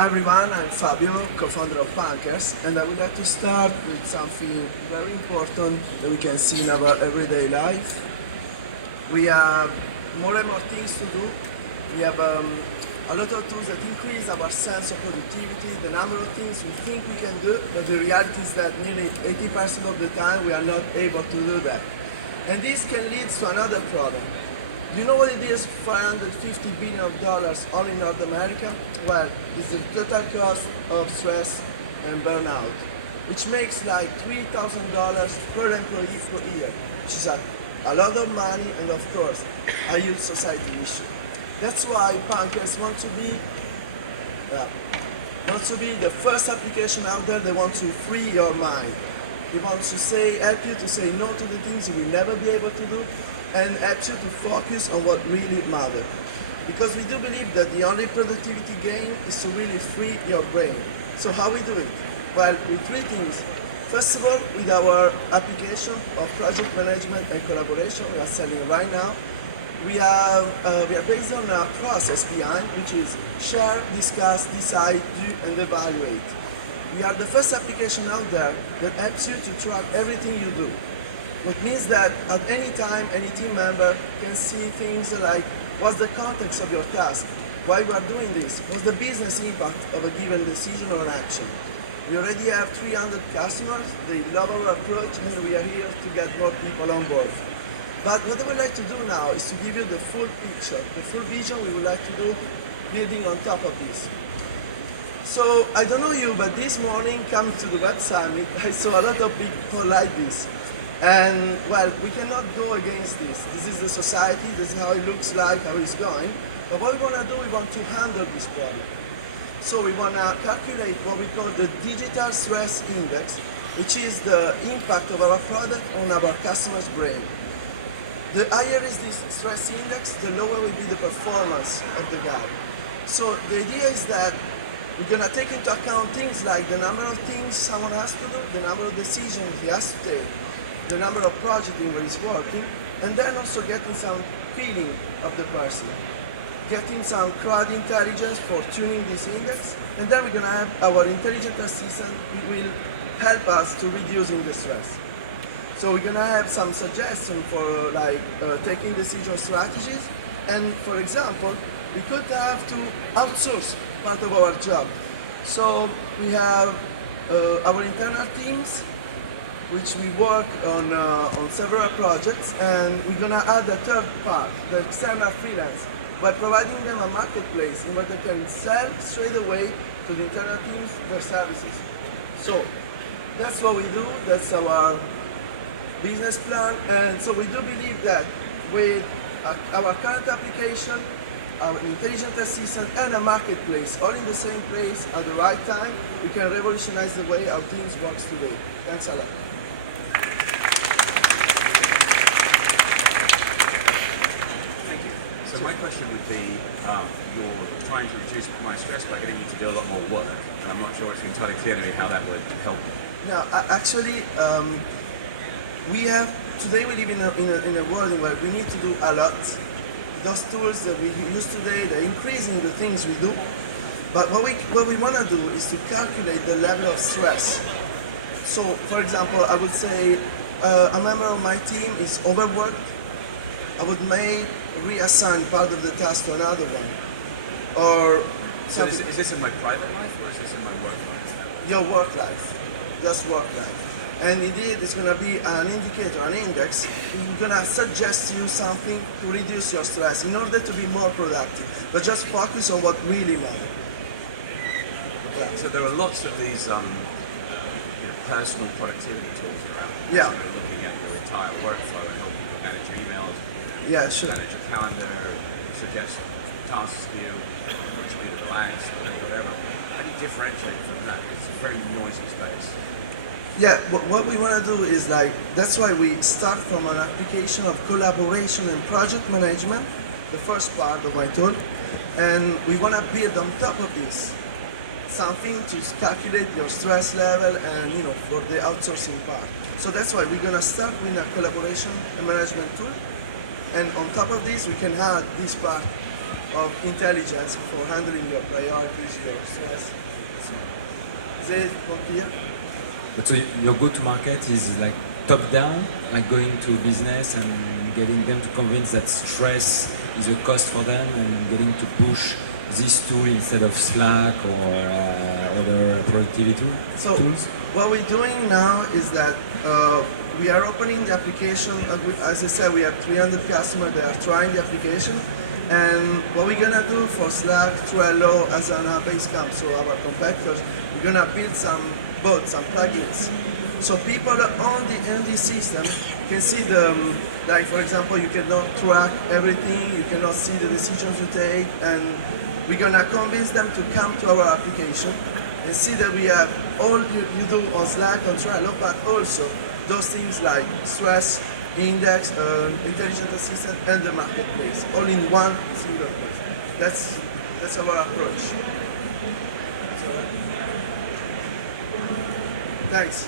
Hi everyone, I'm Fabio, co-founder of Punke.rs, and I would like to start with something very important that we can see in our everyday life. We have more and more things to do. We have a lot of tools that increase our sense of productivity, the number of things we think we can do, but the reality is that nearly 80% of the time we are not able to do that. And this can lead to another problem. Do you know what it is, $550 billion only in North America? Well, it's the total cost of stress and burnout, which makes like $3,000 per employee per year, which is a lot of money and of course a huge society issue. That's why Punke.rs wants to be the first application out there that wants to free your mind. It wants to help you to say no to the things you will never be able to do, and helps you to focus on what really matters. Because we do believe that the only productivity gain is to really free your brain. So how we do it? Well, with three things. First of all, with our application of project management and collaboration we are selling right now, we are based on a process behind, which is share, discuss, decide, do, and evaluate. We are the first application out there that helps you to track everything you do. Which means that at any time, any team member can see things like what's the context of your task, why we are doing this, what's the business impact of a given decision or action. We already have 300 customers, they love our approach, and we are here to get more people on board. But what I would like to do now is to give you the full picture, the full vision we would like to do building on top of this. So I don't know you, but this morning coming to the websummit, I saw a lot of people like this. And well, we cannot go against this. This is the society, this is how it looks like, how it's going. But what we want to do, we want to handle this problem. So we want to calculate what we call the digital stress index, which is the impact of our product on our customer's brain. The higher is this stress index, the lower will be the performance of the guy. So the idea is that we're going to take into account things like the number of things someone has to do, the number of decisions he has to take, the number of projects in where he's working, and then also getting some feeling of the person, getting some crowd intelligence for tuning this index, and then we're going to have our intelligent assistant who will help us to reducing the stress. So we're going to have some suggestions for taking decision strategies, and for example, we could have to outsource part of our job. So we have our internal teams, which we work on several projects, and we're going to add a third part, the external freelance, by providing them a marketplace in where they can sell straight away to the internal teams their services. So that's what we do, that's our business plan, and so we do believe that with our current application, our intelligent assistant, and a marketplace all in the same place at the right time, we can revolutionize the way our teams work today. Thanks a lot. So my question would be, you're trying to reduce my stress by getting me to do a lot more work, and I'm not sure it's entirely clear to me how that would help. Now, actually, today we live in a world where we need to do a lot. Those tools that we use today, they're increasing the things we do, but what we want to do is to calculate the level of stress. So, for example, I would say a member of my team is overworked. I would reassign part of the task to another one. Or so is this in my private life or is this in my work life? Your work life, just work life. And indeed, it's going to be an indicator, an index. It's going to suggest you something to reduce your stress in order to be more productive. But just focus on what really matters. Yeah. So there are lots of these personal productivity tools around. Yeah. So you're looking at your entire workflow and helping you manage your emails. Yeah, sure. Manage your calendar, suggest tasks to you, which you need to relax, or whatever. How do you differentiate from that? It's a very noisy space. Yeah, what we want to do is that's why we start from an application of collaboration and project management, the first part of my tool, and we want to build on top of this something to calculate your stress level and for the outsourcing part. So that's why we're going to start with a collaboration and management tool, and on top of this we can add this part of intelligence for handling your priorities, your stress. Is it clear? But so your go-to-market is like top-down, like going to business and getting them to convince that stress is a cost for them and getting to push this tool instead of Slack or other productivity tools? What we're doing now is that we are opening the application. As I said, we have 300 customers that are trying the application. And what we're gonna do for Slack, Trello, Asana, Basecamp, so our competitors, we're gonna build some bots, some plugins. So people on the system can see like for example, you cannot track everything, you cannot see the decisions you take, and we're gonna convince them to come to our application and see that we have all you do on Slack, on Trello, but also those things like stress, index, intelligent assistant, and the marketplace, all in one single place. That's our approach. Thanks.